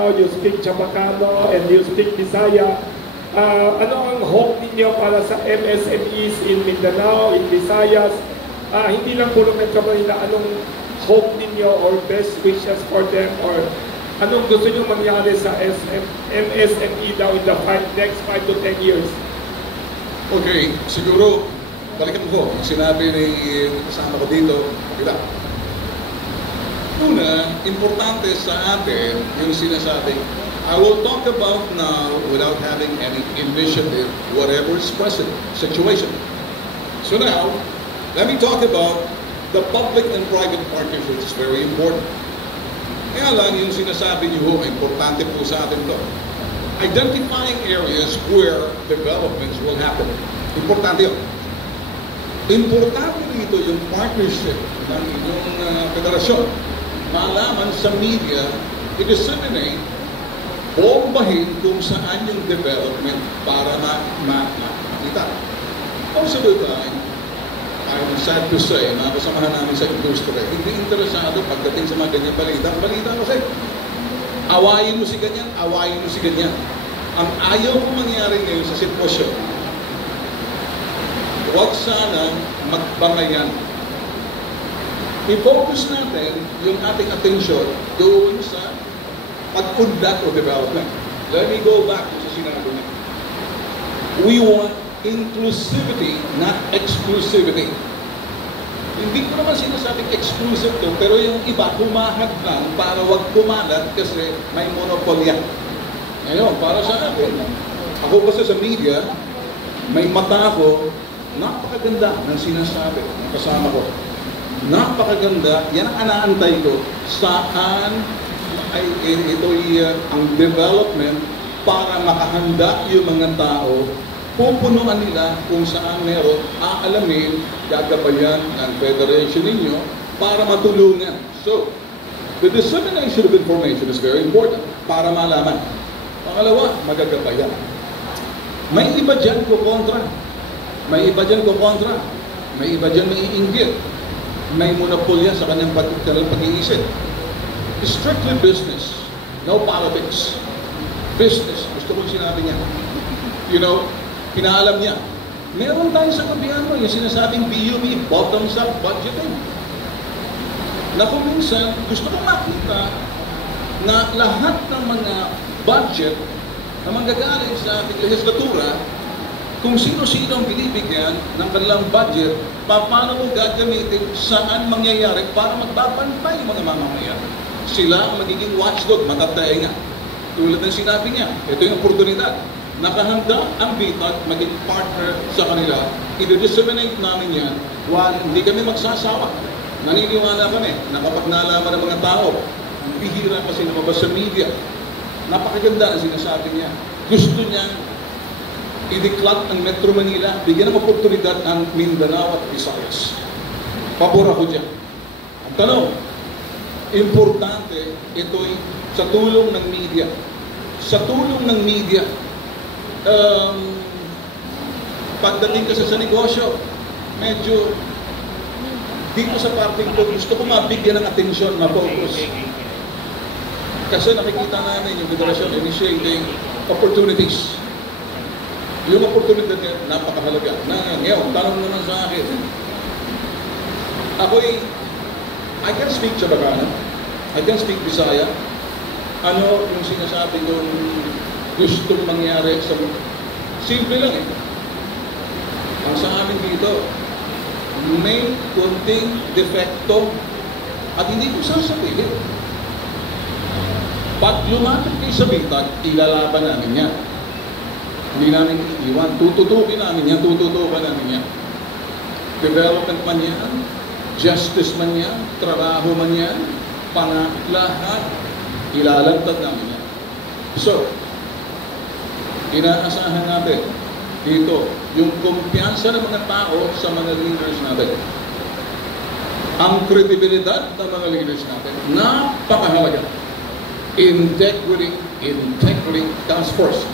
You speak Chabacano and you speak Bisaya. Ano ang hope ninyo para sa MSMEs in Mindanao, in Visayas? Hindi lang puro Metro Manila, anong hope ninyo or best wishes for them or anong gusto nyo mangyari sa MSME daw in the next 5 to 10 years? Okay, siguro, balikan ko, sinabi ni kasama ko dito, kita. Una, importante sa atin yung sinasabi, I will talk about now without having any initiative, whatever is present, situation. So now, let me talk about the public and private partnerships. It's very important. Kaya lang yung sinasabi niyo, importante po sa atin to. Identifying areas where developments will happen. Importante yun. Importante dito yung partnership ng inyong federasyon. Malaman sa media, i-disseminate, bombahin kung saan yung development para makita. Most of the time, I'm sad to say, mga kasamahan namin sa industriya, hindi interesado pagdating sa mga ganyang balita. Balita kasi, awayin mo si ganyan, awayin mo si ganyan. Ang ayaw ko mangyari ngayon sa sitwasyon, huwag sanang magbangayan. I-focus natin yung ating attention doon sa pag-unlad o development. Let me go back to sa sinabi niya. We want inclusivity, not exclusivity. Hindi ko naman sinasabing exclusive to, pero yung iba humahad lang para wag kumalat kasi may monopolya. Ngayon, para sa akin, ako kasi sa media, may mata ko, napakaganda ng sinasabi ng kasama ko. Napakaganda, yan ang anaantay ko saan ay ito'y ang development para makahanda yung mga tao, pupunuan nila kung saan meron, aalamin, gagabayan ng federation ninyo para matulungan. So, the dissemination of information is very important para malaman. Pangalawa, magagabayan. May iba dyan ko kontra. May iba dyan ko kontra. May iba dyan maiinggit. May monopolya sa kanyang pag-iisip. Strictly business. No politics. Business. Gusto ko sinabi niya. You know, pinaalam niya. Meron tayo sa gobyerno yung sinasabing BUB, bottoms-up budgeting. Na kung minsan, gusto ko makita na lahat ng mga budget na manggagaling sa ating legislatura, kung sino-sino ang binibigyan ng kanilang budget, paano mo gagamitin, saan mangyayari para magbabantay yung mga mamamayan. Sila ang magiging watchdog, matatay nga. Tulad ng sinabi niya, ito yung oportunidad. Nakahanda ang BITAG maging partner sa kanila. I-disseminate namin yan while hindi kami magsasawa. Naniniwala kami na kapag nalaman ng mga tao, bihira kasi lumabas sa media. Napakaganda ang sinasabi niya. Gusto niya i-declare ng Metro Manila, bigyan ng oportunidad ang Mindanao at Visayas. Pabor ako dyan. Ang tanong, importante ito'y sa tulong ng media. Sa tulong ng media, pagdating kasi sa negosyo, medyo dito sa parting ko, gusto ko mabigyan ng atensyon, ma-focus. Kasi nakikita namin yung federasyon initiating opportunities. Yung oportunidad niya, napakahalaga. Ngayon, tanong naman sa akin. I can speak Chabacano. I can speak Bisaya. Ano yung sinasabi kong gustong mangyari sa... Simple lang eh. Ang sa amin dito, may konting defekto at hindi ko sasabihin. Pag lumapit kayo sa BITAG, ilalaban namin yan. Hindi namin iiwan. Tututukin namin yan. Tututukan namin yan. Development man yan, justice man yan, trabaho man yan, lahat, ilalantad namin yan. So, inaasahan natin dito yung kumpiyansa ng mga tao sa mga leaders natin. Ang kredibilidad ng mga leaders natin, napakahalaga. Integrity comes first.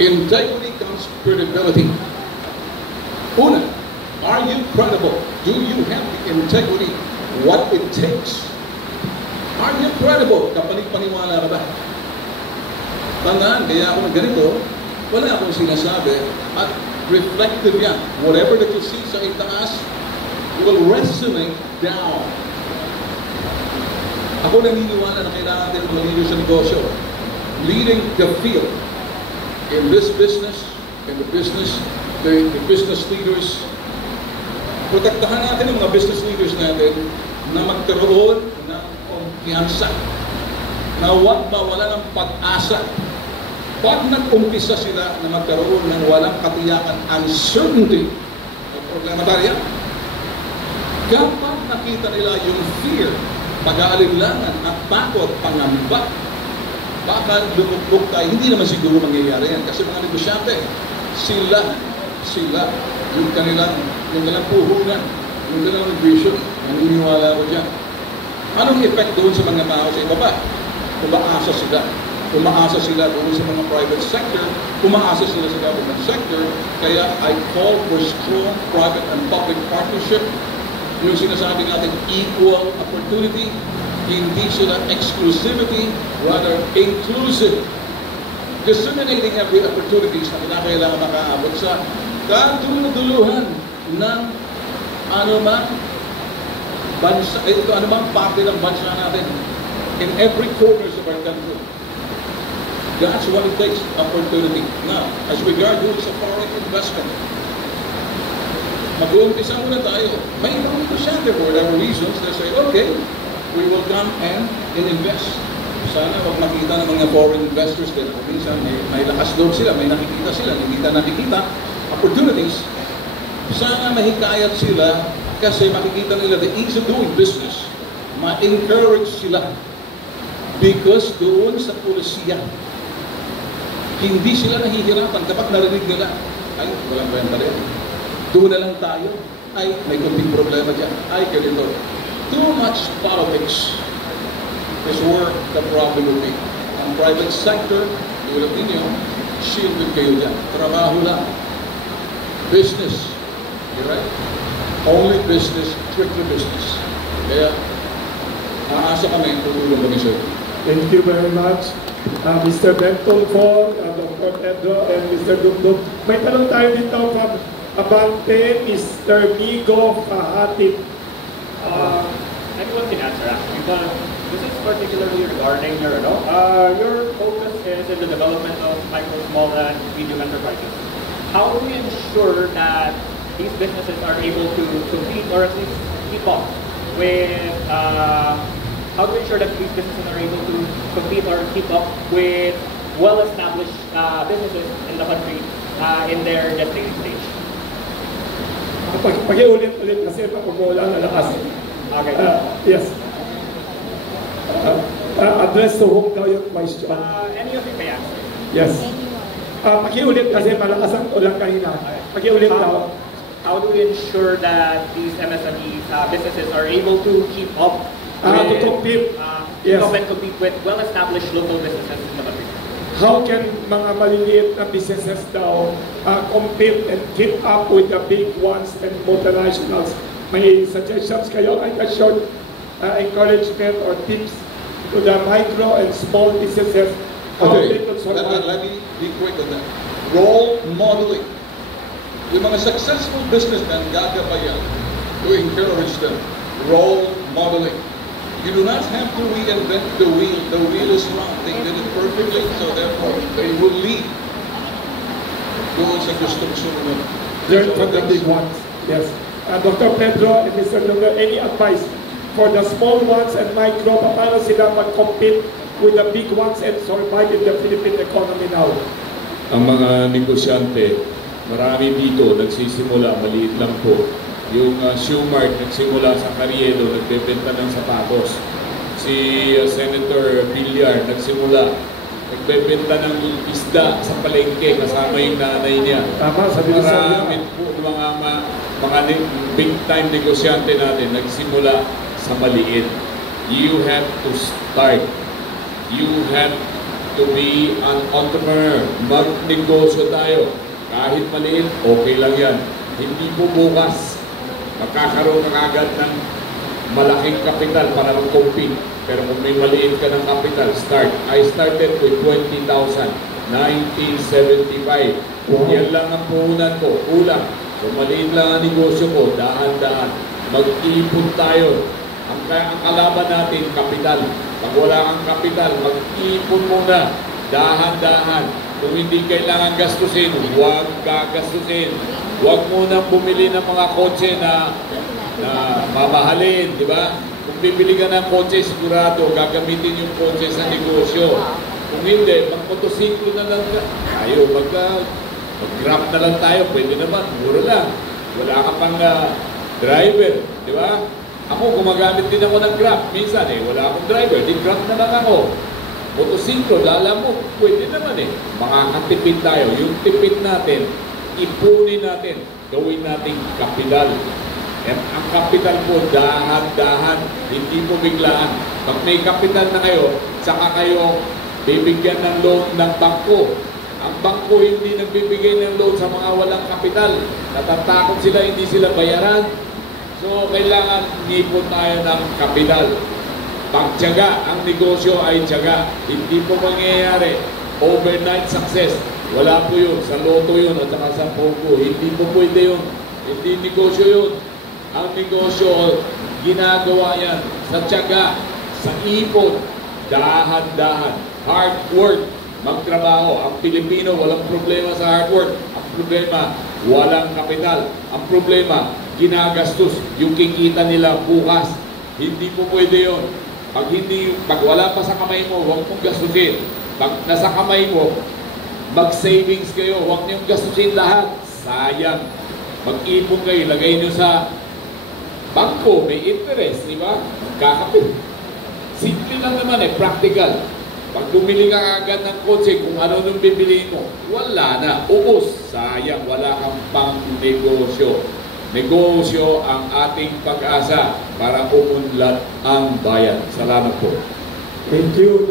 Integrity comes credibility. Una, are you credible? Do you have the integrity, what it takes? Are you credible? Kapag paniwala ka ba? Tandaan, kaya ako ganito, wala akong sinasabi at reflective yan. Whatever that you see sa itaas will resonate down. Ako naniniwala na kailangan din mag-leader sa negosyo. Leading the field in this business, the business leaders. Protektahan natin yung mga business leaders natin na magkaroon ng kumpiyansa. Na huwag mawala ng pag-asa. Pag nag-umpisa sila na magkaroon ng walang katiyakan, uncertainty, ang problema tayo. Kapag nakita nila yung fear, pag-aalinlangan at takot, pangamba, baka lumukbok tayo. Hindi naman siguro mangyayari yan kasi mga negosyante, sila, yung kanilang puhunan, yung kanilang vision, naniniwala ko dyan. Anong effect doon sa mga tao sa ibaba? Umaasa sila doon sa mga private sector, umaasa sila sa government sector, kaya I call for strong private and public partnership. Yung sinasabi natin equal opportunity, hindi sila exclusivity, rather inclusive. Disseminating every opportunities na kinakailangan makaabot sa katulad-duluhan ng anumang bansa, anumang parte ng bansa natin in every corners of our country. That's what it takes, opportunity. Now, as regard doon sa foreign investment, mag-uumpisa muna tayo. May mga negosyante for whatever reasons, they say, okay, we will come and invest. Sana wag makita ng mga foreign investors din. Minsan may lakas loob sila, may nakikita sila, hindi nakikita opportunities. Sana mahikayat sila kasi makikita nila the ease of doing business. Ma-encourage sila. Because doon sa pulisiya, hindi sila nahihirapan kapag narinig nila, ay, walang kwenta rin. Doon na lang tayo. Ay, may kunting problema dyan. Ay, ganito. Too much politics is where the problem will be. Ang private sector, tulad ninyo, shielded kayo dyan. Trabaho lang. Business. You right? Only business, strictly business. Kaya, aasa kami, tutulong kami sa ito. Thank you very much. Mr. Benton Fong, Dr. Pedro, and Mr. Dumdum. May tanong tayo dito from Abante, Mr. Migo Kahatid. Anyone can answer actually, but this is particularly regarding your focus is in the development of micro, small, and medium enterprises. How do we ensure that these businesses are able to compete or at least keep up with how do we ensure that these businesses are able to compete or keep up with well-established businesses in the country in their gestation stage? Pag-ulit-ulit kasi umuulan na lakas. Okay. Yes. Address to whom daw yung question? Any of you may answer. Yes. Pag-ulit kasi malakas ang ulan kanina. Pag-ulit daw. How do we ensure that these MSME businesses are able to keep up to compete? Yes. And compete with well-established local businesses in the country? How can mga maliliit na businesses daw compete and keep up with the big ones and multinationals? May suggestions kayo? I can short encouragement or tips to the micro and small businesses. Okay, let me be quick on that. Role modeling. Yung mga successful businessmen, gagabayan to encourage them. Role modeling. You do not have to reinvent the wheel. The wheel is wrong. They did it perfectly, so therefore they will lead. Doon sa gustong sumunod. Learn from the big ones. Yes. Dr. Pedro and Mr. Dunga, any advice for the small ones and micro? Paano sila mag-compete with the big ones and survive in the Philippine economy now? Ang mga negosyante, marami dito nagsisimula, maliit lang po. Yung Shoe Mart nagsimula sa Carriedo, nagbebenta ng sapatos. Si Senator Villar nagsimula, nagbebenta ng isda sa palengke, kasama yung nanay niya. Tama, sabi niya. Marami po mga big time negosyante natin nagsimula sa maliit. You have to start. You have to be an entrepreneur. Magnegosyo tayo. Kahit maliit, okay lang yan. Hindi po bukas magkakaroon ng agad ng malaking kapital para mag-compete. Pero kung may maliit ka ng capital, start. I started with 20,000, 1975. Yan lang ang puhunan ko, kulang. So maliit lang ang negosyo ko, dahan-dahan. Mag-ipon tayo. Ang kalaban natin, kapital. Pag wala kang kapital, mag-ipon muna. Dahan-dahan. Kung hindi kailangan gastusin, huwag gagastusin. Huwag munang bumili ng mga kotse na mamahalin, di ba? Kung bibili ka ng kotse, sigurado, gagamitin yung kotse sa negosyo. Kung hindi, mag-motosiklo na lang tayo. Mag-grab na lang tayo, pwede naman, mura lang. Wala ka pang driver, di ba? Ako, gumagamit din ako ng grab. Minsan wala akong driver, di grab na lang ako. Motosiklo, lala mo, pwede naman makakatipid tayo. Yung tipid natin, ipunin natin, gawin nating kapital. At ang kapital po, dahan-dahan, hindi po biglaan. Pag may kapital na kayo, saka kayo bibigyan ng loan ng bangko. Ang bangko hindi nagbibigay ng loan sa mga walang kapital. Natatakot sila, hindi sila bayaran. So, kailangan nipon tayo ng kapital. Pagtiyaga, ang negosyo ay tiyaga. Hindi po mangyayari overnight success. Wala po yun. Sa loto yun at saka sa pogo. Hindi po pwede yun. Hindi negosyo yun. Ang negosyo, ginagawa yan sa tiyaga, sa ipon, dahan-dahan, hard work, magtrabaho. Ang Pilipino, walang problema sa hard work. Ang problema, walang kapital. Ang problema, ginagastos yung kikita nila bukas. Hindi po pwede yun. Pag wala pa sa kamay mo, huwag mong gastusin. Pag nasa kamay mo, mag-savings kayo. Huwag niyong gastusin lahat. Sayang. Mag-ipon kayo, lagay niyo sa bangko, may interest, di ba? Kakapit. Simple lang naman practical. Pag bumili ka agad ng kotse, kung ano nung bibili mo, wala na. Ubus. Sayang, wala kang pang negosyo. Negosyo ang ating pag-asa para umunlad ang bayan. Salamat po. Thank you.